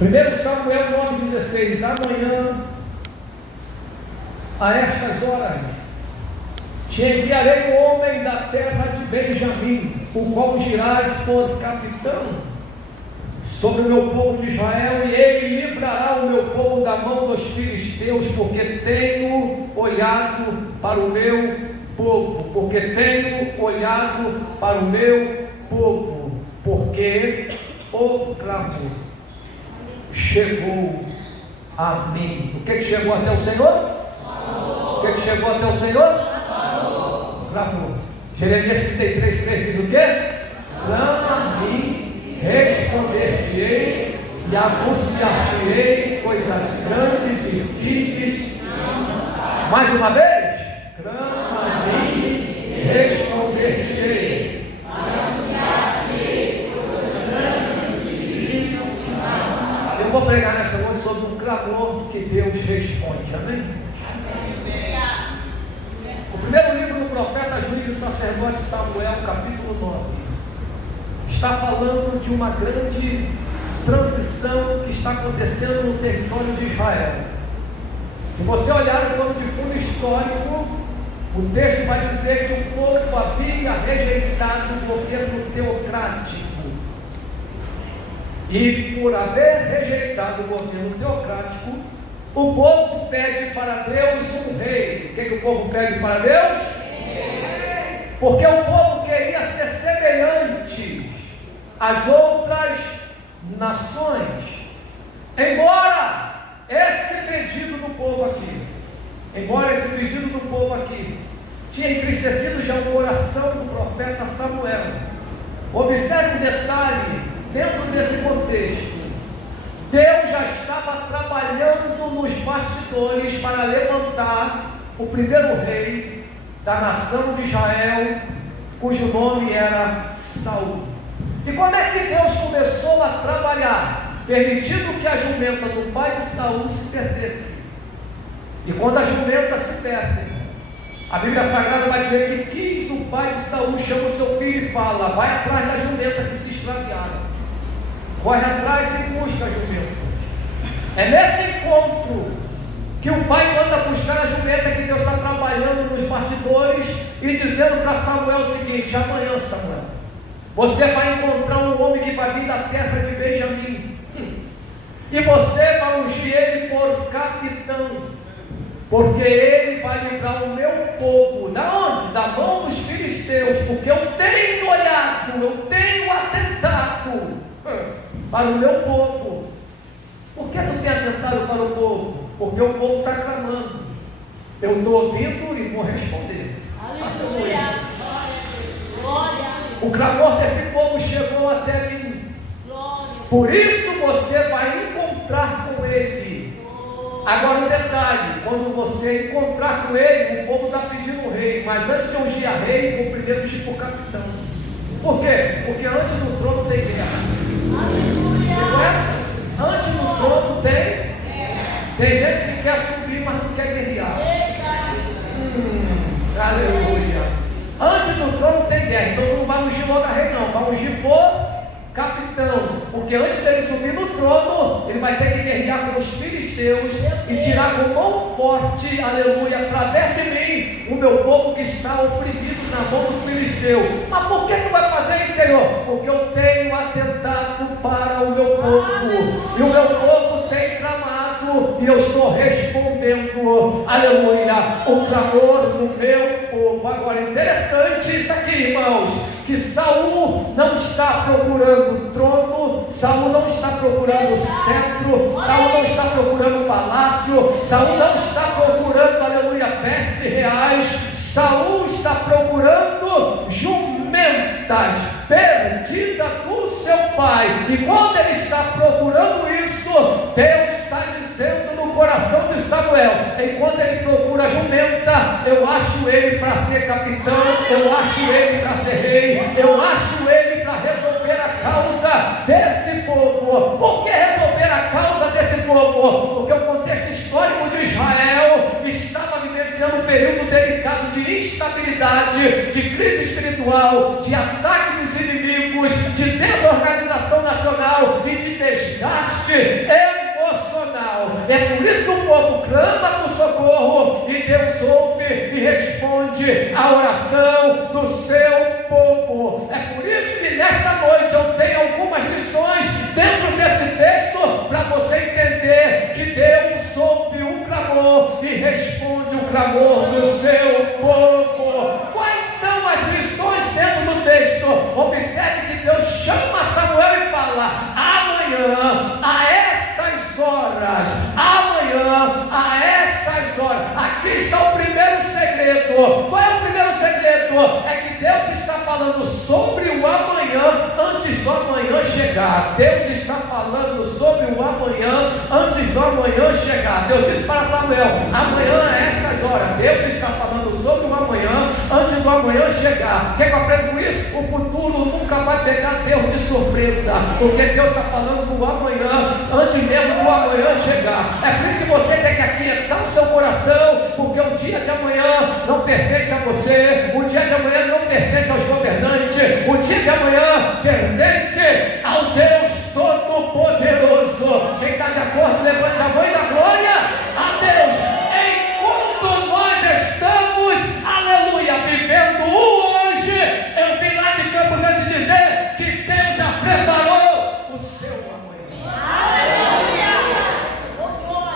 1 Samuel 9,16. Amanhã, a estas horas, te enviarei o homem da terra de Benjamim, o qual ungirás por capitão sobre o meu povo de Israel, e ele livrará o meu povo da mão dos filisteus, porque tenho olhado para o meu povo, porque tenho olhado para o meu povo, porque o clamor chegou a mim. O que chegou até o Senhor? O que chegou até o Senhor? Clamor. Jeremias 33:3 diz o quê? Clama a mim, responder-te-ei e anunciar-te-ei coisas grandes e firmes. Mais uma vez? Clama a mim, responder-te-ei. Eu vou pregar nessa noite sobre um clamor que Deus responde. Amém? O primeiro livro do profeta, juiz e sacerdote Samuel, capítulo 9, está falando de uma grande transição que está acontecendo no território de Israel. Se você olhar o plano de fundo histórico, o texto vai dizer que o povo havia rejeitado o governo teocrático. E por haver rejeitado o governo teocrático, o povo pede para Deus um rei. O que o povo pede para Deus? Porque o povo queria ser semelhante às outras nações. Embora esse pedido do povo aqui tinha entristecido já o coração do profeta Samuel. Observe um detalhe dentro desse contexto. Deus já estava trabalhando nos bastidores para levantar o primeiro rei da nação de Israel, cujo nome era Saul. E como é que Deus começou a trabalhar? Permitindo que a jumenta do pai de Saul se perdesse. E quando a jumenta se perde, a Bíblia Sagrada vai dizer que o pai de Saul chama o seu filho e fala: vai atrás da jumenta que se extraviaram. Corre atrás e busca a jumenta. É nesse encontro que o pai manda buscar a jumenta, que Deus está trabalhando nos bastidores e dizendo para Samuel o seguinte: amanhã, Samuel, você vai encontrar um homem que vai vir da terra de Benjamim, e você vai ungir ele por capitão, porque ele vai livrar o meu povo. Da onde? Da mão dos filisteus, porque eu tenho olhado, eu tenho atentado para o meu povo. Por que tu tem atentado para o povo? Porque o povo está clamando. Eu estou ouvindo e vou responder. Aleluia. O clamor desse povo chegou até mim. Por isso você vai encontrar com ele. Agora um detalhe: quando você encontrar com ele, o povo está pedindo um rei, mas antes de ungir a rei, vou primeiro ungir por capitão. Por quê? Porque antes do trono tem guerra. Aleluia. Antes do trono tem gente que quer subir, mas não quer guerrear. Aleluia. Antes do trono tem guerra. Então tu não vai ungir logo a rei, não. Vai ungir por capitão. Porque antes dele subir no trono, ele vai ter que guerrear com os filisteus e tirar com mão forte, aleluia, através de mim, o meu povo que está oprimido na mão do filisteu. Mas por que tu vai fazer isso, Senhor? Porque eu tenho atentado para o meu povo, e o meu povo tem clamado, e eu estou respondendo, aleluia, o clamor do meu povo. Agora, interessante isso aqui, irmãos, que Saul não está procurando trono, Saul não está procurando cetro, Saul não está procurando palácio, Saul não está procurando, aleluia, vestes reais. Saul está procurando jumentas perdidas do seu pai. E quando ele está procurando isso, Deus está dizendo no coração de Samuel: enquanto ele procura a jumenta, eu acho ele para ser capitão, eu acho ele para ser rei, eu acho ele para resolver a causa desse povo. Por que resolver a causa desse povo? Porque o contexto histórico de Israel estava vivenciando um período delicado de instabilidade, de crise espiritual, de ataque dos inimigos, de desorganização nacional e de desgaste a oração do seu povo. É por isso que nesta noite eu tenho algumas lições dentro desse texto para você entender que Deus ouve o clamor e responde o clamor do seu povo. Quais são as lições dentro do texto? Observe que Deus chama Samuel e fala: amanhã, a estas horas, amanhã, a estas horas. Aqui está o primeiro segredo. Qual é o primeiro segredo? É que Deus está falando sobre o amanhã antes do amanhã chegar. Deus está falando sobre o amanhã antes do amanhã chegar. Deus disse para Samuel: amanhã a estas horas. Deus está falando sobre o amanhã antes do amanhã chegar. O que eu aprendo com isso? O futuro nunca vai pegar Deus de surpresa, porque Deus está falando do amanhã antes mesmo do amanhã chegar. É por isso que você tem que aquietar o seu coração, porque o dia de amanhã não pertence a você, o dia de amanhã não pertence aos governantes, o dia de amanhã pertence ao Deus Todo-Poderoso. Quem está de acordo, levante a mão e dá glória a Deus. Enquanto nós estamos, aleluia, vivendo o hoje, eu vim lá de Campo Grande dizer que Deus já preparou o seu amanhã. Aleluia!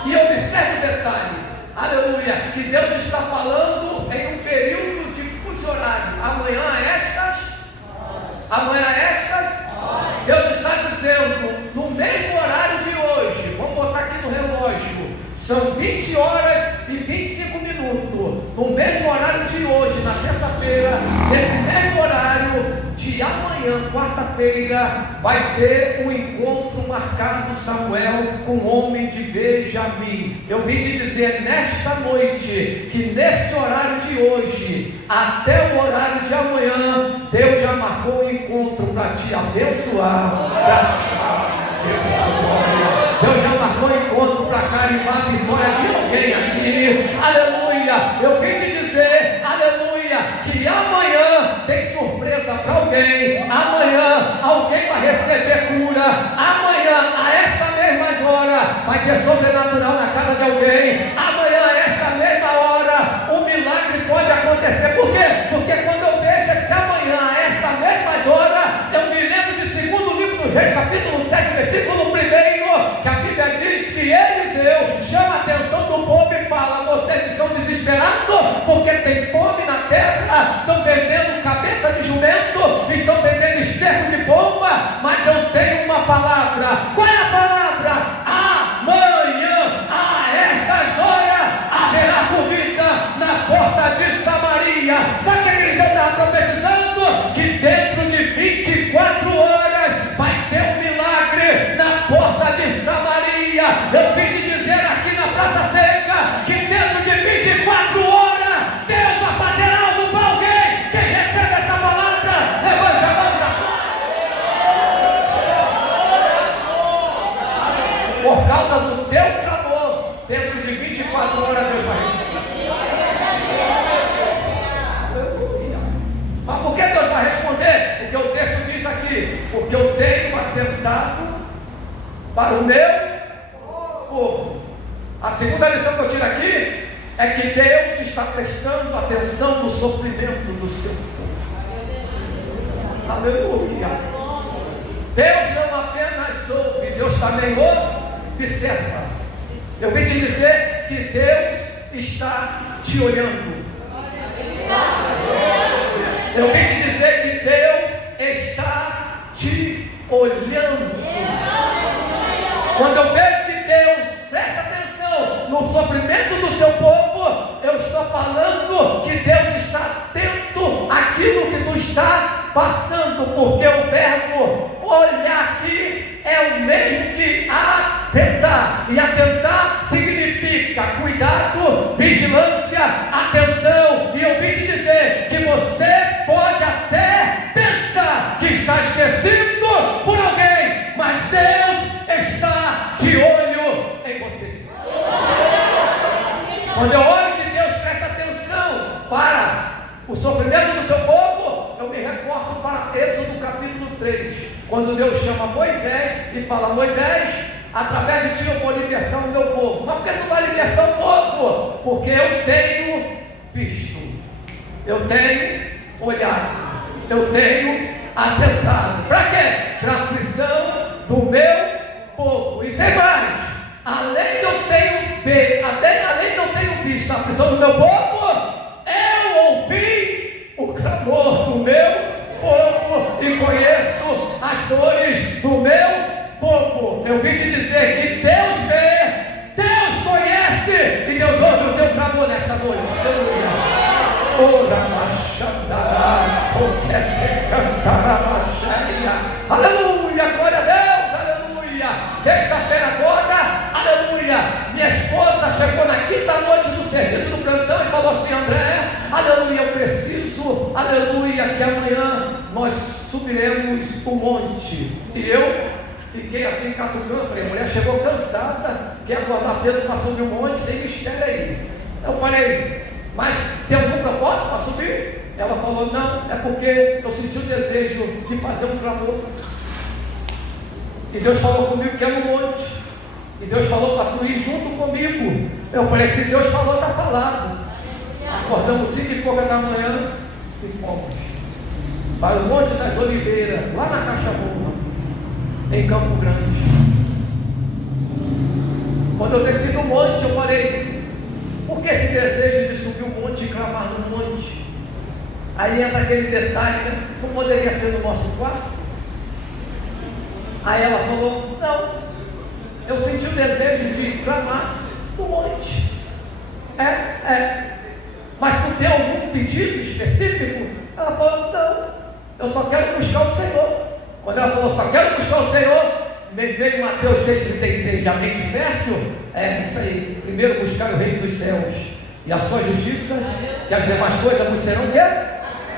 E observe o detalhe, aleluia, que Deus está falando em um período de fuso horário. Amanhã estas, Deus está dizendo, no mesmo horário de hoje, vamos botar aqui no relógio, são 20 horas e 25 minutos, no mesmo horário de hoje, na terça-feira, nesse mesmo horário de amanhã, quarta-feira, vai ter um encontro marcado, Samuel, com o homem de Benjamim. Eu vim te dizer nesta noite, que neste horário de hoje, até o horário de amanhã, Deus já marcou um encontro para te abençoar, para te Deus da glória. Deus já marcou um encontro para carimbar a vitória de alguém aqui. Aleluia. Eu vim te dizer, aleluia, que amanhã tem surpresa para alguém. Amanhã alguém vai receber cura. Amanhã, a esta mesma hora, vai ter sobrenatural na casa de alguém. Amanhã, a esta mesma hora, um milagre pode acontecer. Por quê? Porque quando eu vejo esse amanhã, a esta mesma hora, eu me lembro de 2º livro dos Reis, capítulo 7, versículo 1, que a Bíblia diz que Eliseu chama a atenção do povo e fala: vocês estão desesperados porque tem fome na terra, estão vendendo cabeça de jumento, estão vendendo esterco de bomba, mas eu tenho uma palavra. Qual é a palavra? Amanhã, a estas horas, haverá comida na porta de Samaria. Sabe o que Eliseu estava profetizando? Que dentro de 24 horas vai ter um milagre na porta de Samaria. Eu vim te dizer aqui na Praça Seca que dentro de 24 horas Deus vai fazer algo para alguém. Quem recebe essa palavra, levanta a mão da por causa do teu clamor, dentro de 24 horas Deus vai responder. Aleluia. Mas por que Deus vai responder? Porque o texto diz aqui: porque eu tenho atentado para o meu povo. A segunda lição que eu tiro aqui é que Deus está prestando atenção no sofrimento do seu povo. Aleluia. Deus não apenas ouve, Deus também observa. Eu vim te dizer que Deus está te olhando. Eu vim te dizer que Deus está te olhando. Quando eu vejo que Deus presta atenção no sofrimento do seu povo, eu estou falando que Deus está atento àquilo que tu está passando, porque o verbo olhar aqui é o mesmo que atentar, e atentar significa cuidado, vigilância, atenção. E eu vim te dizer que você pode até pensar que está esquecido por alguém, mas Deus está de olho em você. Quando eu olho que Deus presta atenção para o sofrimento do seu povo, eu me reporto para Êxodo capítulo 3, quando Deus chama Moisés e fala: Moisés, através de ti eu vou libertar o meu povo. Mas por que tu vai libertar o povo? Porque eu tenho visto eu tenho olhado, eu tenho atentado. Para quê? Para a aflição do meu povo. E tem mais, além de eu ter visto a aflição do meu povo, eu ouvi o clamor do meu povo e conheço as dores do meu povo. Eu vim te dizer que Deus vê, Deus conhece e Deus ouve o teu clamor nesta noite. Aleluia. Ora, machandará, coquete, cantará, macharia. Aleluia, glória a Deus, aleluia. Sexta-feira agora, aleluia. Minha esposa chegou na quinta noite do serviço do plantão e falou assim: André, aleluia, eu preciso, aleluia, que amanhã nós subiremos o monte. E eu fiquei assim catucando, falei: mulher chegou cansada, quer acordar cedo para subir o monte, tem mistério aí. Eu falei: mas tem algum propósito para subir? Ela falou: não, é porque eu senti o desejo de fazer um clamor. E Deus falou comigo que é no monte. E Deus falou para tu ir junto comigo. Eu falei: se Deus falou, está falado. Acordamos 5h pouca da manhã e fomos para o Monte das Oliveiras, lá na Caixa Boa, em Campo Grande. Quando eu desci no monte, eu falei: por que esse desejo de subir o monte e clamar no monte? Aí entra aquele detalhe, né? Não poderia ser no nosso quarto? Aí ela falou: não, eu senti o desejo de clamar no monte. Mas tu tem algum pedido específico? Ela falou: não, eu só quero buscar o Senhor. Quando ela falou só quero buscar o Senhor, me veio Mateus 6,33, a mente fértil, isso aí, primeiro buscar o reino dos céus e a sua justiça, que as demais coisas vos serão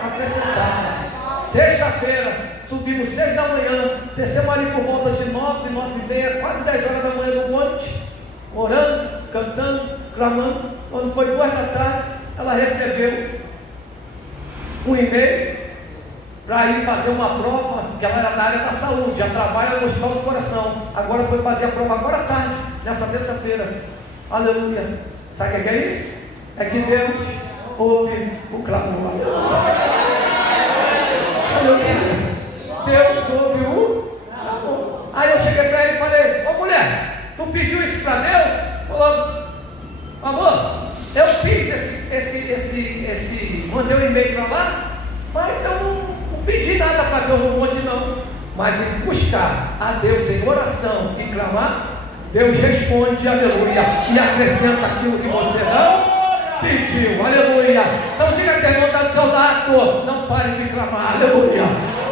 acrescentadas. Sexta-feira, subimos 6 da manhã, descemos ali por volta de 9, 9h30, quase 10 horas da manhã no monte, orando, cantando, clamando. Quando foi 2 da tarde, ela recebeu um e-mail para ir fazer uma prova, que ela era da área da saúde, já trabalha no Hospital do Coração. Agora foi fazer a prova agora à tarde, nessa terça-feira. Aleluia. Sabe o que é isso? É que Deus ouve o clamor. Aleluia. Deus ouve o clamor. Aí eu cheguei para ele e falei: ô mulher, tu pediu isso para Deus? Falou: amor, eu fiz mandei um e-mail para lá, mas eu não pedi nada para Deus no monte não. Mas em buscar a Deus em oração e clamar, Deus responde, aleluia, e acrescenta aquilo que você não pediu, aleluia. Então diga que irmão está do seu lado: não pare de clamar, aleluia.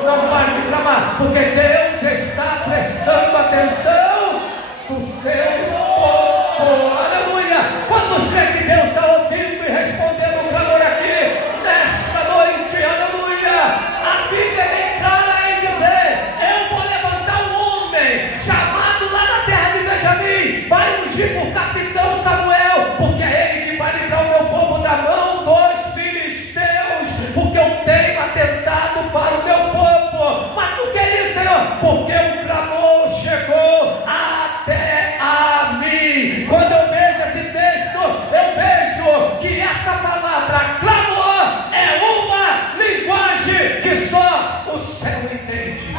Não pare de clamar, porque Deus está prestando atenção dos seus povos, aleluia. Quantos creem que Deus está ouvindo e respondendo o clamor aqui nesta noite, aleluia? A Bíblia é bem clara em dizer: eu vou levantar um homem chamado lá na terra de Benjamim, vai ungir por capitão Samuel, porque é ele que vai livrar o meu povo da mão dos filisteus, porque eu tenho atentado para o meu povo. Mas por que isso, Senhor? Porque o clamor chegou até a mim. Quando eu vejo esse texto, eu vejo que essa palavra clamor é uma linguagem que só o céu entende.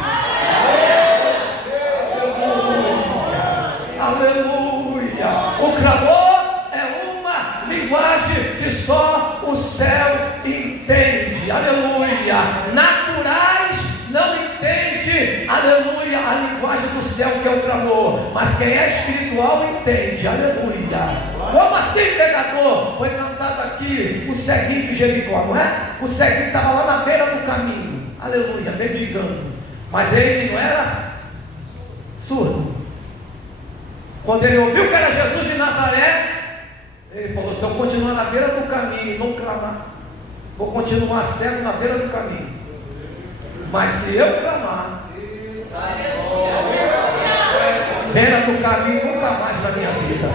Aleluia. O clamor é uma linguagem que só o céu entende. Aleluia. Naturais não entende, aleluia, a linguagem do céu, que é o clamor. Mas quem é espiritual entende. Aleluia. Como assim, pecador? Foi cantado aqui o ceguinho de Jericó, não é? O ceguinho estava lá na beira do caminho, aleluia, mendigando. Mas ele não era surdo. Quando ele ouviu que era Jesus de Nazaré, ele falou: se eu continuar na beira do caminho e não clamar, vou continuar cego na beira do caminho. Mas se eu clamar, beira do caminho nunca mais na minha vida.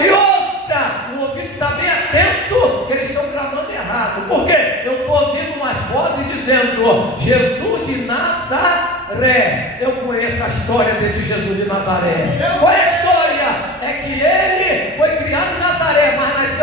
E outra, o ouvido está bem atento, que eles estão clamando errado. Por quê? Eu estou ouvindo umas vozes dizendo: Jesus de Nazaré. Eu conheço a história desse Jesus de Nazaré. Qual é a história? É que ele foi criado em Nazaré.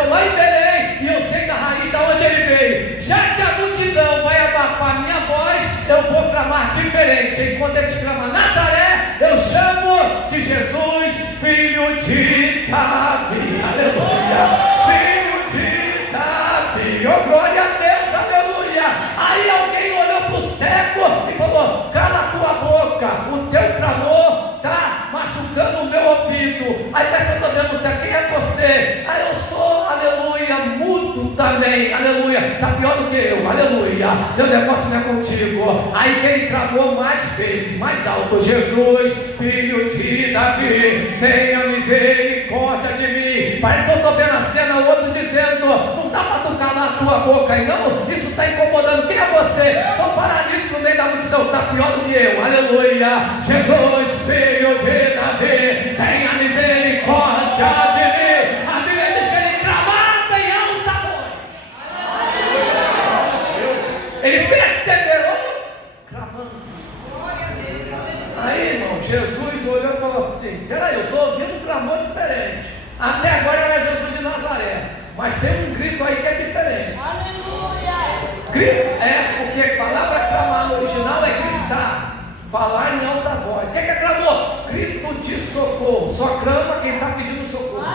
nasceu lá em Belém, e eu sei da raiz da onde ele veio. Já que a multidão vai abafar minha voz, eu vou clamar diferente. Enquanto eles clamam Nazaré, eu chamo de Jesus, filho de Davi. Aleluia. Filho de Davi. Oh, glória a Deus, aleluia. Aí alguém olhou para o cego e falou: cala a tua boca, o teu clamor está machucando o meu ouvido. Aí presta atenção, quem é você? Aí eu sou, aleluia, mudo também, aleluia. Está pior do que eu, aleluia. Meu negócio não é contigo. Aí quem clamou mais vezes, mais alto: Jesus, filho de Davi, tenha misericórdia de mim. Parece que eu estou vendo a cena, o outro dizendo: não dá para tu calar a tua boca aí não, isso está incomodando. Quem é você? Sou paralítico no meio da multidão. Está pior do que eu, aleluia. Jesus, filho de Davi, tenha misericórdia de mim. A Bíblia diz que ele clamava em alta voz. Ele perseverou clamando. Aí, irmão, Jesus olhou e falou assim: peraí, eu estou ouvindo um clamor diferente. Até agora era Jesus de Nazaré, mas tem um grito aí que é diferente. Grito porque a palavra clamar no original é gritar, falar em alta voz. O que é clamor? Grito de socorro. Só clama quem está pedindo socorro.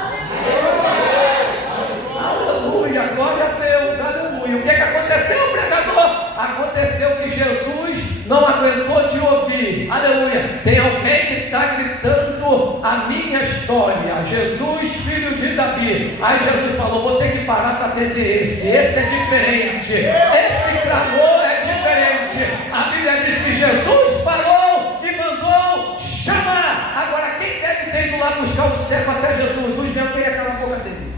Aleluia, glória a Deus, aleluia. O que aconteceu, pregador? Aconteceu que Jesus não aguentou de ouvir, aleluia. Tem alguém que está gritando a minha história: Jesus, filho de Davi. Aí Jesus falou: vou ter que parar para atender esse é diferente, esse clamor é diferente. A Bíblia diz que Jesus parou e mandou chamar. Agora, quem deve ter ido lá buscar o cego até Jesus? Os meus queriam calar a boca dele,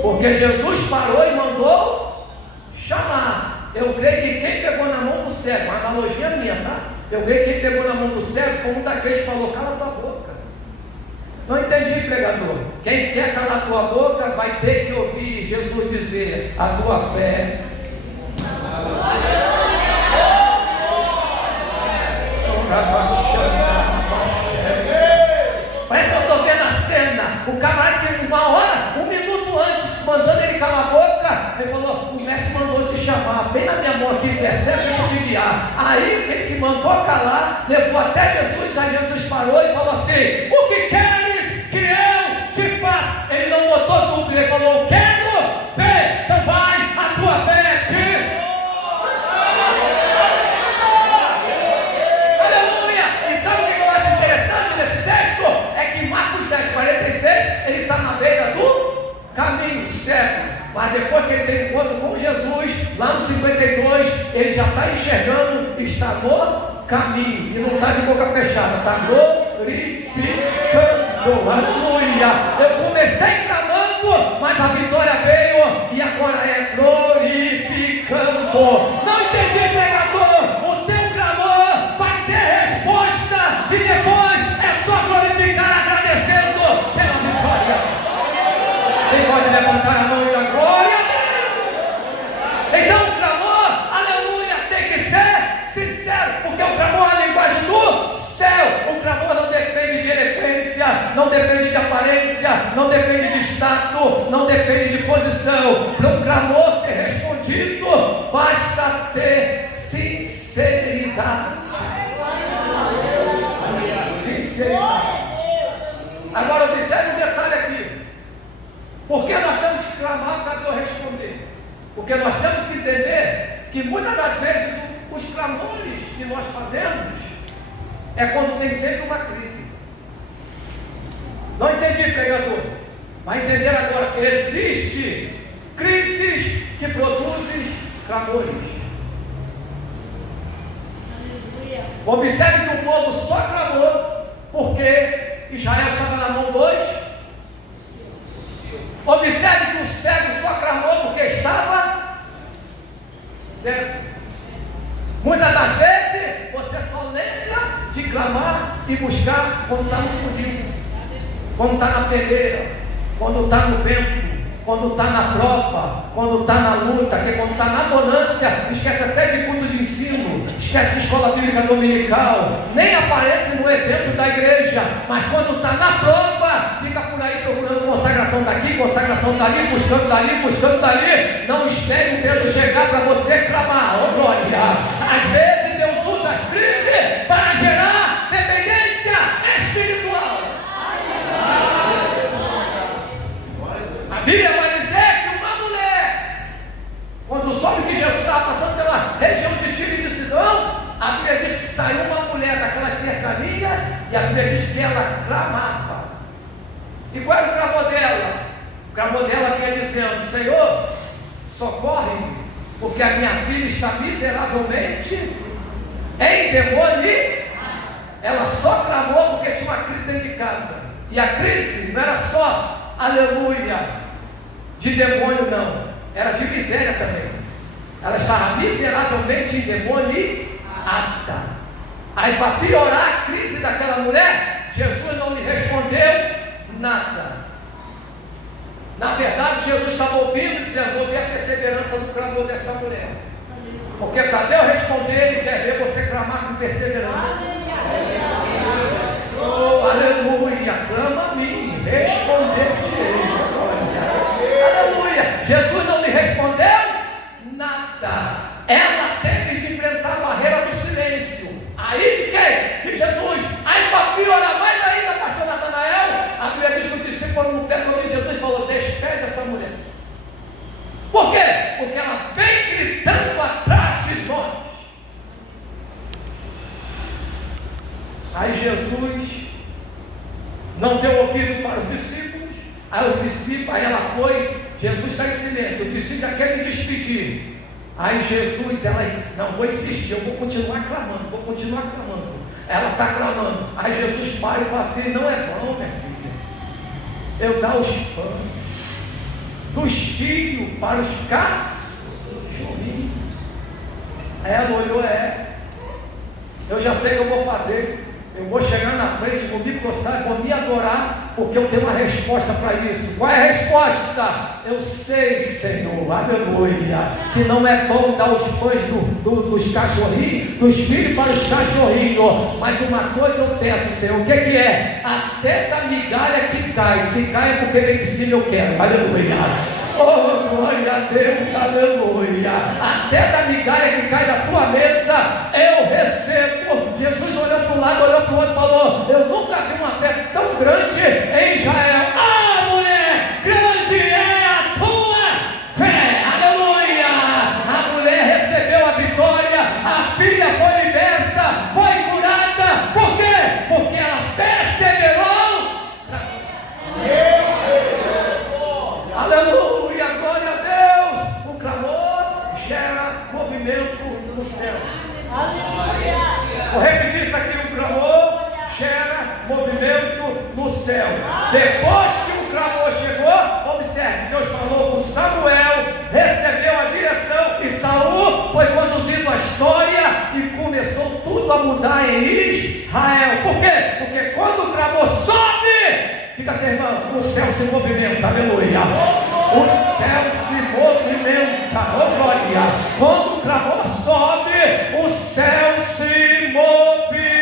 porque Jesus parou e mandou chamar. Eu creio que quem pegou na mão do cego, uma analogia minha, tá? Eu creio que quem pegou na mão do cego foi um daqueles que falou: cala a tua boca. Não entendi, pregador. Quem quer calar a tua boca vai ter que ouvir Jesus dizer: a tua fé. Parece que eu estou vendo a cena. O camarada que uma hora, um minuto antes, mandando ele calar a boca, ele falou: o mestre mandou te chamar, bem na minha mão aqui, que é certo, deixa eu te guiar. Aí ele que mandou calar, levou até Jesus. Aí Jesus parou e falou assim: o que queres que eu te faça? Ele não botou dúvida, ele falou: eu quero ver. Então vai, a tua fé te... Aleluia. E sabe o que eu acho interessante nesse texto? É que Marcos 10:46, ele está na beira do caminho cego. Mas depois que ele tem encontro com Jesus, lá no 52, ele já está enxergando, está no caminho, e não está de boca fechada, está glorificando. Aleluia. Eu comecei clamando, mas a vitória veio, e agora é glorificando. Não entendi, pregador. O teu clamor vai ter resposta, e depois é só glorificar, agradecendo pela vitória. Quem pode levantar a mão e dar glória a Deus? Então o clamor, aleluia, tem que ser sincero, porque o clamor é a linguagem do céu. O clamor não depende de eloquência, não depende de aparência, não depende de status, não depende de posição. Para o clamor ser respondido, basta ter sinceridade. Sinceridade. Agora observe um detalhe aqui. Por que nós temos que clamar para Deus responder? Porque nós temos que entender que muitas das vezes os clamores que nós fazemos é quando tem sempre uma crise. Não entendi, pregador. Vai entender agora. Existem crises que produzem clamores. Observe que o povo só clamou porque Israel estava na mão dos... Observe que o cego só clamou porque estava cego. Muitas das vezes você só lembra de clamar e buscar quando está no funil, quando está na peneira, quando está no vento, quando está na prova, quando está na luta, que quando está na bonância, esquece até de culto de ensino, esquece de escola bíblica dominical, nem aparece no evento da igreja, mas quando está na prova, fica por aí procurando consagração daqui, consagração dali, buscando dali, buscando dali. Não espere o medo chegar para você clamar, oh glória. Às vezes Deus usa as crises para gerar dependência espiritual. A Bíblia vai dizer que uma mulher, quando soube que Jesus estava passando pela região de Tiro e de Sidão, a Bíblia diz que saiu uma mulher daquelas cercanias e a Bíblia diz que ela clamava. E qual era o clamor dela? O clamor dela vinha dizendo: Senhor, socorre-me, porque a minha filha está miseravelmente endemoniada. Ela só clamou porque tinha uma crise dentro de casa. E a crise não era só, aleluia, de demônio, não, era de miséria também. Ela estava miseravelmente endemoniada. Aí, para piorar a crise daquela mulher, Jesus não lhe respondeu nada. Na verdade, Jesus estava ouvindo, dizendo: vou ver a perseverança do clamor dessa mulher. Porque para Deus responder, Ele quer ver você clamar com perseverança. Oh, aleluia, clama a mim, responder-te-ei. Aleluia. Jesus não lhe respondeu nada. Ela teve de enfrentar a barreira do silêncio. Aí de Jesus. Aí, para piorar mais ainda, pastor Natanael, a Bíblia diz que o discípulo no pé de Jesus falou: despede essa mulher. Por quê? Porque ela vem gritando atrás de nós. Aí Jesus não deu ouvido para os discípulos. Aí ela foi. Jesus está em silêncio. O discípulo já quer me despedir. Aí Jesus, ela disse: não, vou insistir, eu vou continuar clamando, Ela está clamando. Aí Jesus para e fala assim: não é bom, minha filha, eu dar os pães dos filhos para os cachorrinhos. Aí ela olhou: eu já sei o que eu vou fazer. Eu vou chegar na frente, vou me prostrar, vou me adorar, porque eu tenho uma resposta para isso. Qual é a resposta? Eu sei, Senhor, aleluia, que não é bom dar os pães dos cachorrinhos, dos filhos para os cachorrinhos, mas uma coisa eu peço, Senhor, o que é? Até da migalha que cai, se cai é porque vem de cima eu quero, aleluia. Oh, glória a Deus, aleluia. Até da migalha que cai da tua mesa eu recebo. Jesus olhou para um lado, olhou para o outro e falou: eu nunca vi uma fé tão grande em Israel. Ah, mulher, grande é a tua fé, aleluia. A mulher recebeu a vitória, a filha foi liberta, foi curada. Por quê? Porque ela perseverou. Aleluia, glória a Deus. O clamor gera movimento no céu. Aleluia. Vou repetir isso aqui: o clamor gera movimento no céu. Depois que o clamor chegou, observe, Deus falou com Samuel, recebeu a direção, e Saul foi conduzindo a história e começou tudo a mudar em Israel. Por quê? Porque quando o clamor sobe, diga aqui, irmão, o céu se movimenta, aleluia. O céu se movimenta, oh glória. Quando o clamor sobe, o céu se movimenta.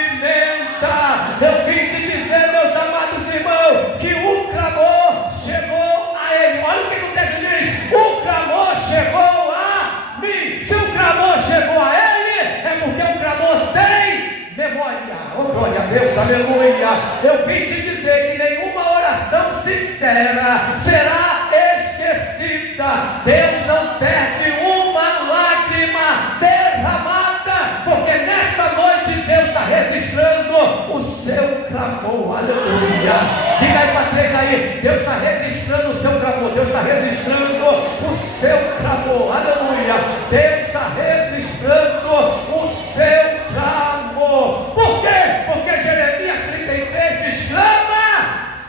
Eu vim te dizer, meus amados irmãos, que o clamor chegou a ele. Olha o que o texto diz: o clamor chegou a mim. Se o clamor chegou a ele, é porque o clamor tem memória. Oh glória a Deus, aleluia. Eu vim te dizer que nenhuma oração sincera será esquecida. Deus não perde uma lágrima derramada, porque nesta noite Deus está registrando o seu clamor, aleluia. Diga aí para três aí: Deus está registrando o seu clamor, Deus está registrando o seu clamor, aleluia. Deus está registrando o seu clamor. Por quê? Porque Jeremias 33 diz: clama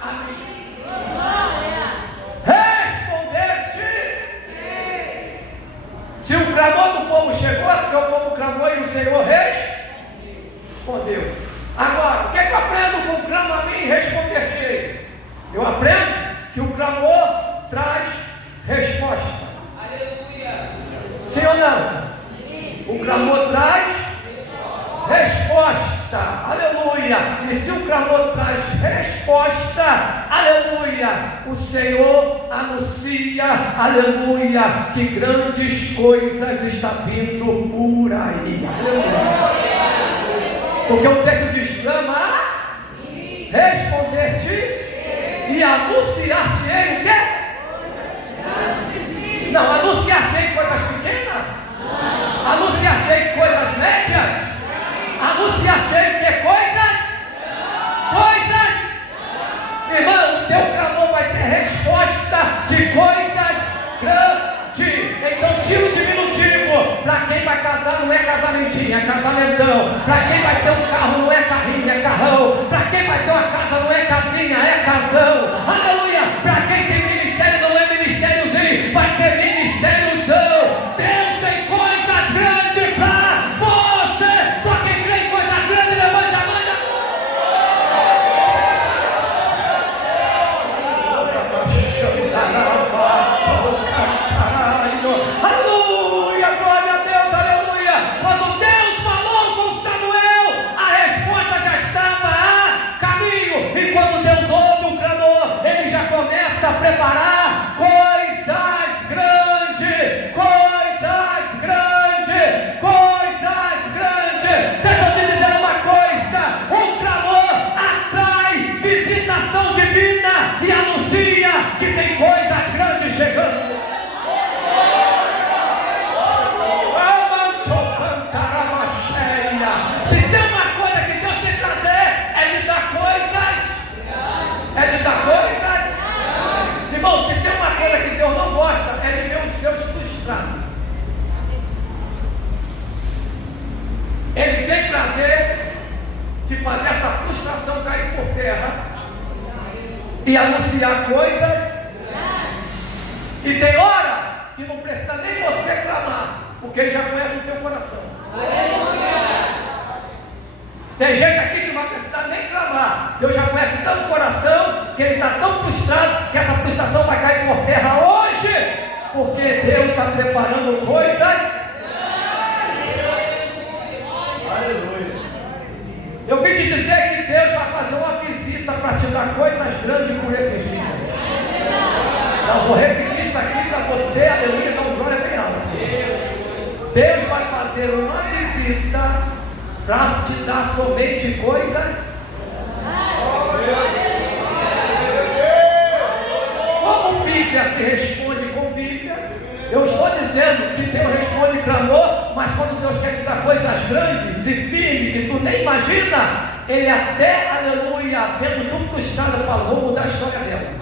a mim, responder-te. Se o clamor do povo chegou, é porque o povo clamou e o Senhor respondeu. Agora, o que eu aprendo com o clamo a mim e responder-te? Eu aprendo que o clamor traz resposta. Aleluia. Sim ou não? Sim. O clamor traz resposta. Aleluia. E se o clamor traz resposta, resposta, aleluia, o Senhor anuncia, aleluia, que grandes coisas estão vindo por aí, aleluia. Porque o texto diz: clama, responder-te e anunciar-te-ei o quê? Não, anunciar-te-ei coisas pequenas? Anunciar-te-ei coisas médias? Anunciar-te-ei que coisas? Coisas? Irmão, o teu clamor vai ter resposta de coisas grandes. Então tira o diminutivo. Para quem vai casar não é casamentinho, é casamentão. Para quem vai ter um carro não é carrinho, é carrão. Para quem vai ter uma casa não é casinha, é casão. Aleluia. Para quem tem ministério não é ministériozinho, vai ser ministériozão. Deus tem coisas grandes para você. Só quem crê em coisas grandes, levante a mão. Aleluia, glória a Deus, aleluia. Quando Deus falou com Samuel, a resposta já estava a caminho. E quando Deus ouve o clamor, ele já começa a preparar coisas grandes, coisas grandes, coisas grandes. Deixa eu te dizer uma coisa: o clamor atrai visitação divina e anuncia que tem coisas grandes chegando. Se tem uma coisa que Deus tem que fazer, é de dar coisas. É de dar coisas. Irmão, se tem uma coisa que Deus não gosta, é de ver os seus frustrados. Ele tem prazer de fazer essa frustração cair por terra e anunciar coisas. E tem hora que não precisa nem você clamar, porque ele já conhece o teu coração. Tem gente aqui que não vai precisar nem clamar. Deus já conhece tanto o coração, que ele está tão frustrado, que essa frustração vai cair por terra hoje, porque Deus está preparando coisas. Aleluia. Eu vim te dizer que Deus vai fazer uma visita para te dar coisas grandes por esses dias. Não, vou repetir isso aqui para você, aleluia, dá um glória bem alto. Deus vai fazer uma visita para te dar somente coisas. Como Bíblia se responde com Bíblia, eu estou dizendo que Deus responde clamor, mas quando Deus quer te dar coisas grandes e firmes que tu nem imagina, Ele até, aleluia, vendo tu frustrado, fala: vou mudar a história dela.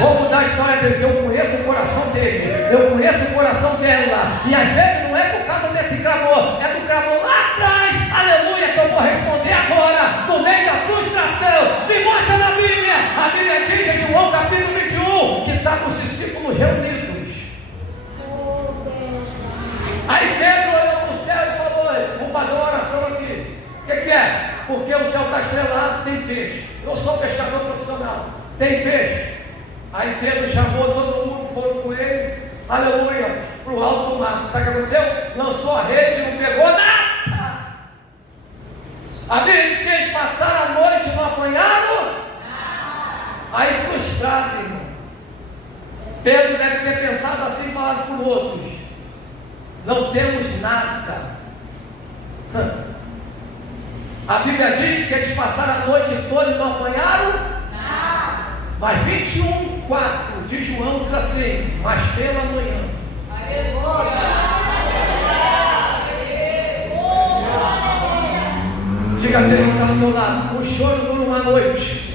Vou mudar a história dele, porque eu conheço o coração dele, eu conheço o coração dela. E às vezes não é por causa desse clamor, é do clamor lá atrás, aleluia, que eu vou responder agora, no meio da frustração. Me mostra na Bíblia. A Bíblia diz em João capítulo 21, que está com os discípulos reunidos. Aí Pedro olhou para o céu e falou: vamos fazer uma oração aqui. O que é? Porque o céu está estrelado, tem peixe. Eu sou pescador profissional, tem peixe. Aí Pedro chamou todo mundo, foram com ele, aleluia, para o alto do mar. Sabe o que aconteceu? Lançou a rede, não pegou nada. A Bíblia diz que eles passaram a noite e não apanharam. Aí frustrado, irmão, Pedro deve ter pensado assim, falado por outros: não temos nada. A Bíblia diz que eles passaram a noite toda e não apanharam. Mas 21:4 de João diz assim: mas pela manhã. Diga a Deus que está do seu lado: o choro dura uma noite.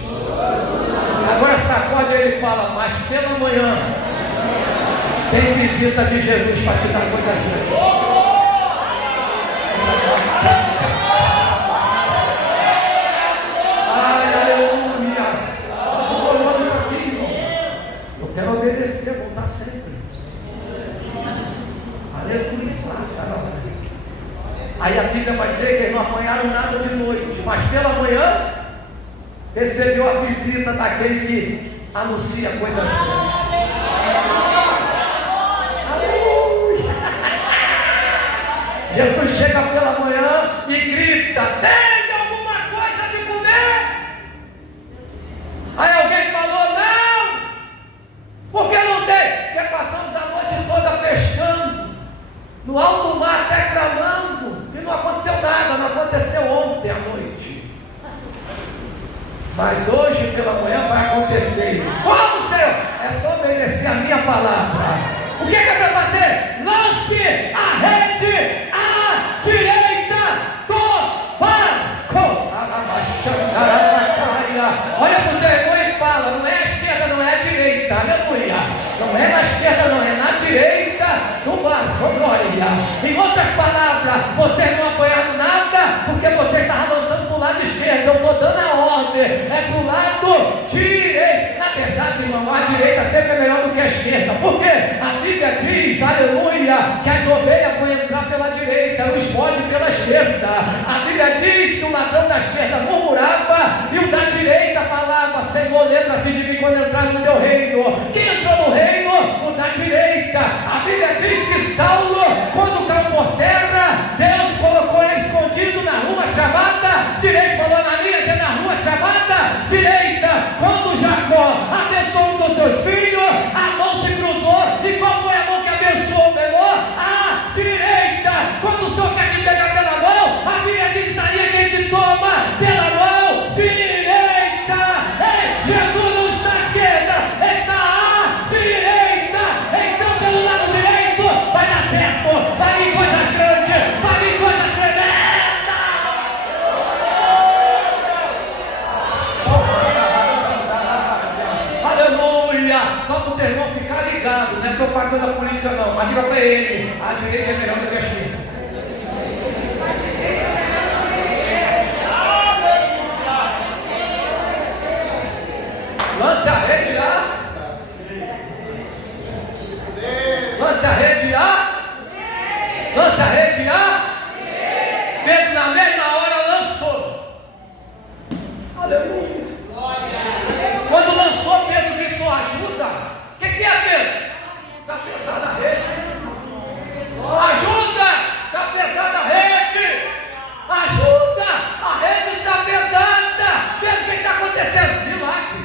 Agora sacode ele e fala: mas pela manhã tem visita de Jesus para te dar coisas grandes. Ai, aleluia. Eu quero obedecer, voltar sempre. Aleluia. Aí a Bíblia vai dizer que eles não apanharam nada de noite, mas pela manhã recebeu a visita daquele que anuncia coisas grandes. Aleluia. Jesus chega pela manhã e grita: tem alguma coisa de comer? Mas hoje pela manhã vai acontecer. Como, Senhor? É só obedecer a minha palavra. O que é para fazer? Lance a rede à direita do barco. Olha para o teu irmão e fala: não é a esquerda, não é a direita. Aleluia. Não é na esquerda, não é na direita do barco. Glória. Em outras palavras, vocês não apoiaram nada porque você estava lançando para o lado esquerdo. Eu estou dando a ordem. É para o lado direito. Na verdade, irmão, a direita sempre é melhor do que a esquerda. Por quê? A Bíblia diz, aleluia, que as ovelhas vão entrar pela direita, os bodes pela esquerda. A Bíblia diz que o ladrão da esquerda murmurava e o da direita falava: Senhor, lembra-te de mim quando entrar no teu reino. Quem entrou no reino? O da direita. A Bíblia diz que Saulo, quando caiu por terra, Deus colocou ele escondido na rua chamada direita. Falou: Ananias, é na rua chamada direita. Quando Jacó abençoou um dos seus filhos, a mão se cruzou. E qual foi a mão que abençoou o menor? A direita. Quando o Senhor quer te pegar pela mão, a Bíblia diz aí que ele te toma pela mão direita. Ei, Jesus não está à esquerda, está à direita. Então pelo lado direito vai dar certo, vai vir coisas grandes, vai vir coisas tremendas. Aleluia. Só para o teu irmão ficar ligado, não é propaganda política não, mas diga para ele: a direita é melhor do que a esquerda. Lance a rede a. Lance a rede a. Lance a rede a. Pedro na mesma hora lançou. Aleluia. Quando lançou, Pedro gritou: ajuda. O que é, Pedro? Está pesada a rede. Ajuda. Está pesada a rede. Ajuda. A rede está pesada. Pedro, o que está acontecendo? Milagre.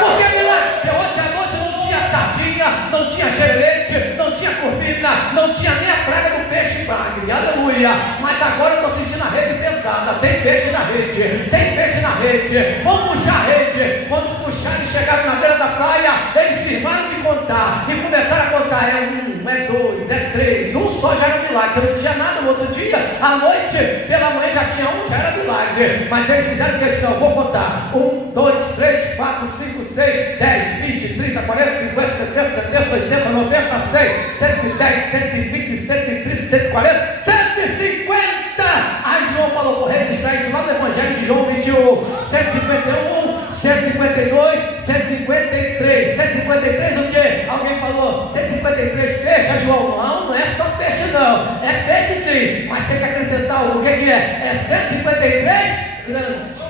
Por que milagre? Porque ontem à noite não tinha sardinha, não tinha gerente, não tinha corvina, não tinha nem a praga do peixe bagre. Aleluia. Mas agora eu estou sentindo a rede pesada. Tem peixe na rede, tem peixe na rede. Vamos puxar a rede. Quando puxaram e chegaram na beira da praia, eles firmaram de contar e começaram a contar: é um, é dois, é três. Um só já era milagre. Não tinha nada no outro dia. À noite, pela manhã já tinha um, já era milagre. Mas eles fizeram questão: vou contar: 1, 2, 3, 4, 5, 6, 10, 20, 30, 40, 50, 60, 70, 80, 90, 100, 110, 120, 130, 140, 150. Aí João falou: vou registrar isso lá no Evangelho de João 21. 151, 152, 153. 153 o quê? Alguém falou: 153 peixe, João? Não é só peixe não. É peixe sim, mas tem que acrescentar o que é? É 153 grandes.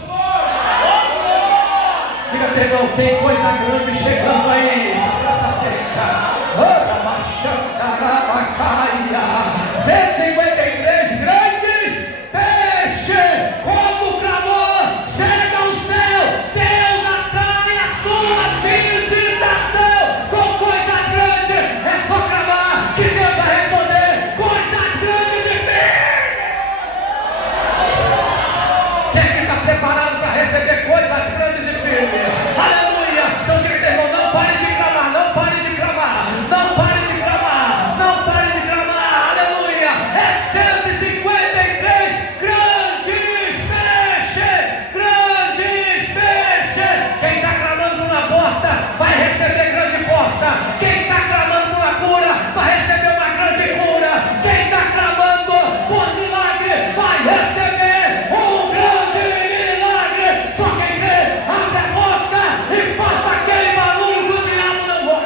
Diga, teu irmão, tem coisa grande chegando aí. Praça seca. 153 grandes peixes. Como clamor chega ao céu, Deus atrai a sua visitação com coisas grandes. É só clamar que Deus vai responder. Coisas grandes de mim. Quem é que está preparado para receber coisas grandes e firmes? Aleluia. Então diga, teu irmão, não pare de clamar, não pare de clamar, não pare de clamar, não pare de clamar. Aleluia. É 153 grandes peixes, grandes peixes. Quem está clamando numa porta vai receber grande porta. Quem está clamando numa cura vai receber uma grande cura. Quem está clamando por milagre vai receber um grande milagre. Só quem crê, abre a boca e faça aquele barulho que o diabo não vai.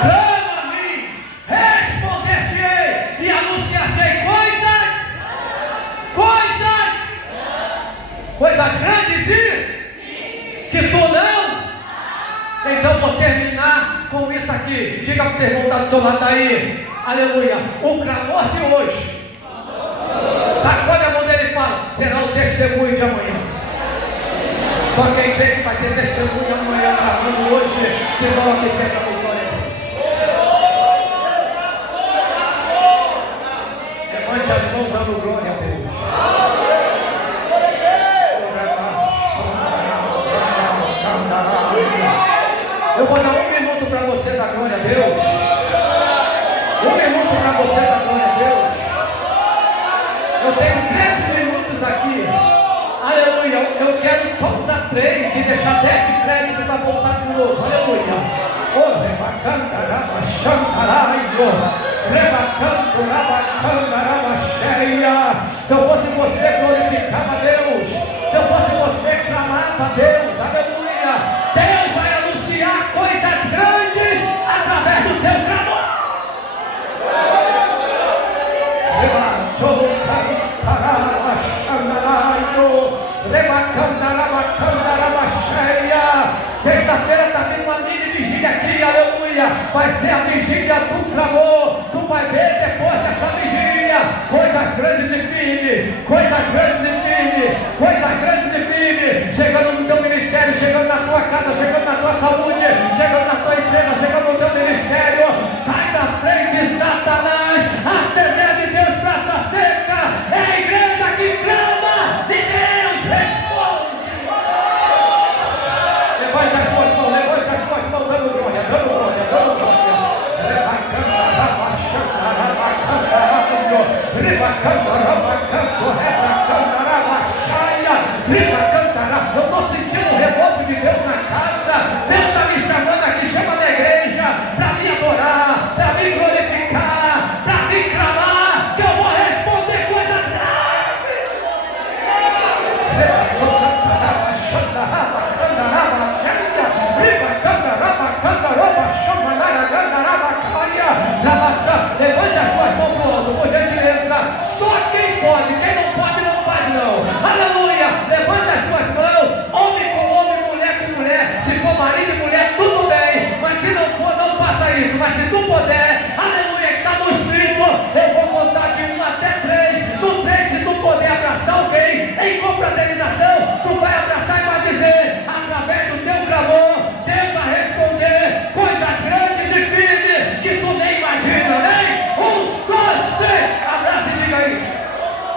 Clama a mim, responder-te-ei e anunciar-te-ei coisas grandes e que tu não. Então vou terminar com isso aqui. Diga para o teu irmão que está do seu lado aí: aleluia. O clamor de hoje, sacode a mão dele e fala: será o testemunho de amanhã. Só quem crê que vai ter testemunho amanhã clamando hoje, se coloque em pé para a glória de Deus. minuto para você dar glória a Deus. 1 minuto para você dar glória a Deus. Eu tenho 13 minutos aqui. Aleluia. Eu quero todos a 3 e deixar 10 de crédito para voltar de novo. Aleluia. Oh, rebacanda, rabachandaraio. Rebacando, rabacanda, rabacheia. Se eu fosse você, glorificava a Deus. Se eu fosse você, clamava a Deus. Aleluia. Deus vai anunciar coisas grandes através do teu clamor. Sexta-feira está vindo uma mini vigília aqui, aleluia. Vai ser a